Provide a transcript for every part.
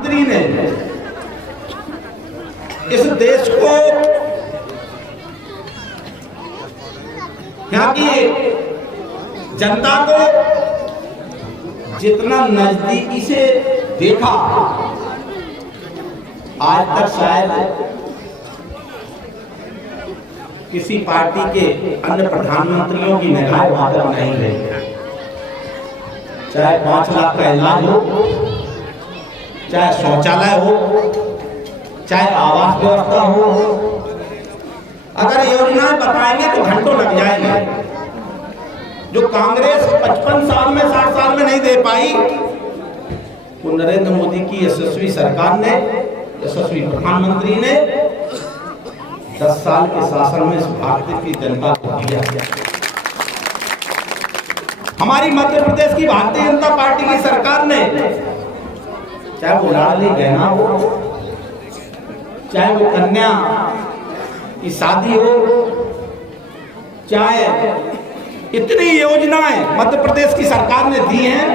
मंत्री ने इस देश को, यहाँ की जनता को जितना नजदीकी से देखा, आज तक शायद किसी पार्टी के अन्य प्रधानमंत्रियों की निगाह वहां तक नहीं रही। चाहे 5 लाख का इलाज हो, चाहे शौचालय हो, चाहे आवास व्यवस्था हो, अगर योजनाएं बताएंगे तो घंटों लग जाएंगे। जो कांग्रेस 55 साल में 60 साल में नहीं दे पाई, वो नरेंद्र मोदी की यशस्वी सरकार ने, यशस्वी प्रधानमंत्री ने 10 साल के शासन में इस भारत की जनता को दिया। हमारी मध्य प्रदेश की भारतीय जनता पार्टी की सरकार ने, चाहे वो लाडली बहना हो, चाहे वो कन्या की शादी हो, चाहे इतनी योजनाएं मध्य प्रदेश की सरकार ने दी हैं।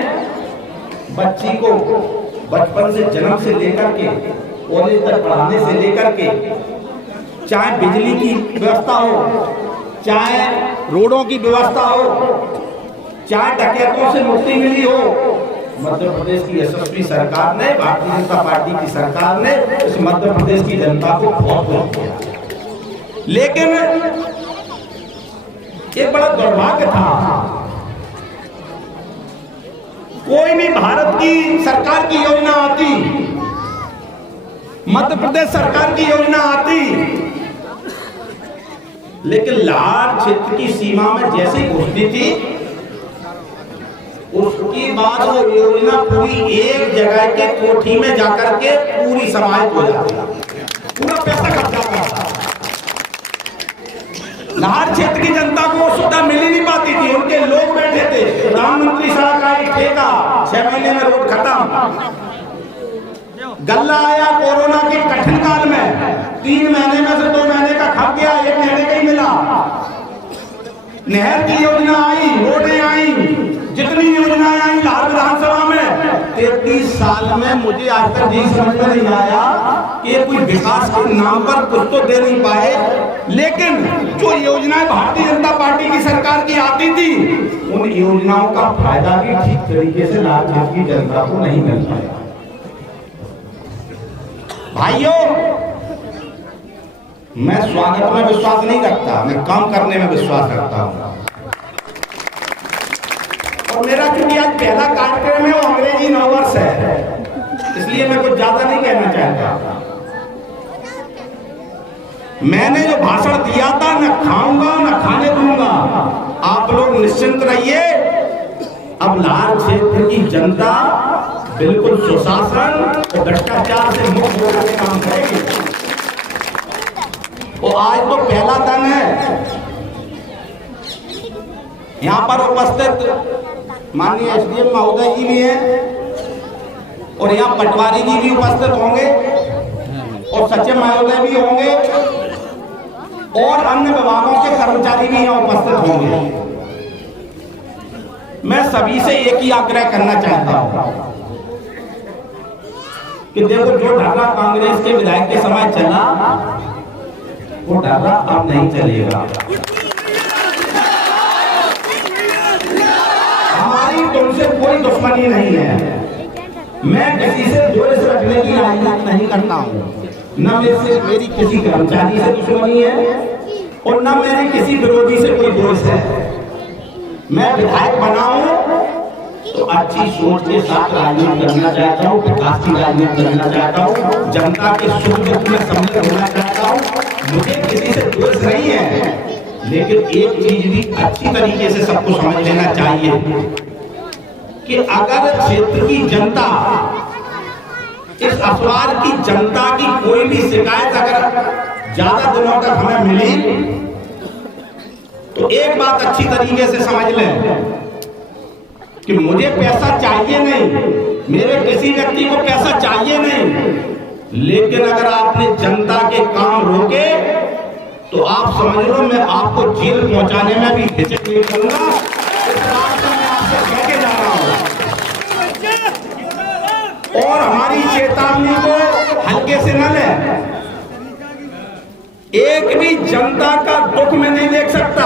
बच्ची को बचपन से, जन्म से लेकर के कॉलेज तक पढ़ाने से लेकर के, चाहे बिजली की व्यवस्था हो, चाहे रोडों की व्यवस्था हो, चाहे डकैतों से मुक्ति मिली हो, मध्य प्रदेश की यशस्वी सरकार ने, भारतीय जनता पार्टी की सरकार ने इस मध्य प्रदेश की जनता को बहुत बहुत किया। लेकिन एक बड़ा दुर्भाग्य था, कोई भी भारत की सरकार की योजना आती, मध्य प्रदेश सरकार की योजना आती, लेकिन लार क्षेत्र की सीमा में जैसे घुसती थी, उसके बाद वो योजना पूरी एक जगह के कोठी में जाकर के पूरी समाहित हो जाती, पूरा पैसा खर्च जाता था। लाहौर क्षेत्र की जनता को सुविधा मिल ही नहीं पाती थी। उनके लोग बैठे थे, प्रधानमंत्री सड़क का एक ठेका, 6 महीने में रोड खत्म। गल्ला आया कोरोना के कठिन काल में, 3 महीने में से 2 महीने का खप गया, 1 महीने का ही मिला। नहर की योजना आई, रोडें आई, जितनी योजनाएं आई लाहौर विधानसभा में, 33 साल में मुझे आज तक यही समझ में नहीं आया कि कोई विकास के नाम पर कुछ तो दे नहीं पाए। लेकिन जो योजनाएं भारतीय जनता पार्टी की सरकार की आती थी, उन योजनाओं का फायदा भी ठीक तरीके से लाहौर क्षेत्र की जनता को नहीं मिल पाया। भाइयों, मैं स्वागत में विश्वास नहीं रखता, मैं काम करने में विश्वास रखता हूं। और मेरा क्योंकि आज पहला कार्यक्रम है, वो अंग्रेजी नववर्ष है, इसलिए मैं कुछ ज्यादा नहीं कहना चाहता। मैंने जो भाषण दिया था, न खाऊंगा न खाने दूंगा, आप लोग निश्चिंत रहिए। अब लाहौर क्षेत्र की जनता बिल्कुल सुशासन और भ्रष्टाचार से मुक्त होकर के काम करेगी। और आज तो पहला दिन है। यहाँ पर उपस्थित माननीय एसडीएम महोदय जी भी हैं, और यहाँ पटवारी जी भी उपस्थित होंगे, और सचिव महोदय भी होंगे, और अन्य विभागों के कर्मचारी भी यहाँ उपस्थित होंगे। मैं सभी से एक ही आग्रह करना चाहता हूँ कि देखो, जो ढर्रा कांग्रेस के विधायक के समय चला, वो ढर्रा अब नहीं चलेगा। हमारी तुमसे कोई दुश्मनी नहीं है, मैं किसी से द्वेष रखने की राजनीति नहीं करता हूँ, न मेरी किसी कर्मचारी से दुश्मनी है, और न मेरे किसी विरोधी से कोई दोष है। मैं विधायक बना हूँ तो अच्छी सोच के साथ राजनीति करना चाहता हूँ, विकास की राजनीति करना चाहता हूँ, जनता के सुख दुख में सम्मिलित होना चाहता हूँ। मुझे किसी से द्वेष नहीं है, लेकिन एक चीज भी अच्छी तरीके से सबको समझ लेना चाहिए कि अगर क्षेत्र की जनता, इस अखबार की जनता की कोई भी शिकायत अगर ज्यादा दिनों तक हमें मिली, तो एक बात अच्छी तरीके से समझ लें कि मुझे पैसा चाहिए नहीं, मेरे किसी व्यक्ति को पैसा चाहिए नहीं, लेकिन अगर आपने जनता के काम रोके तो आप समझ लो मैं आपको जेल पहुंचाने में भी हिचक नहीं करूंगा। इस बात से मैं आपसे कह के जा रहा हूं। और हमारी चेतावनी को हल्के से न लें। एक भी जनता का दुख में नहीं देख सकता।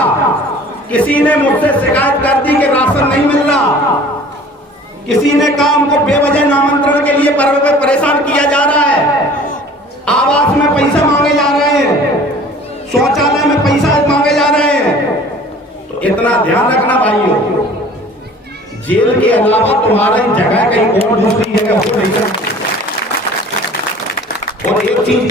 किसी ने मुझसे शिकायत कर दी कि राशन नहीं मिल रहा, किसी ने कहा हमको बेवजह नामंत्रण के लिए परेशान किया जा रहा है, आवास में पैसा मांगे जा रहे हैं, शौचालय में पैसा मांगे जा रहे हैं। तो इतना ध्यान रखना भाइयों, जेल के अलावा तुम्हारी जगह कहीं और दूसरी जगह हो नहीं सकती। और एक चीज का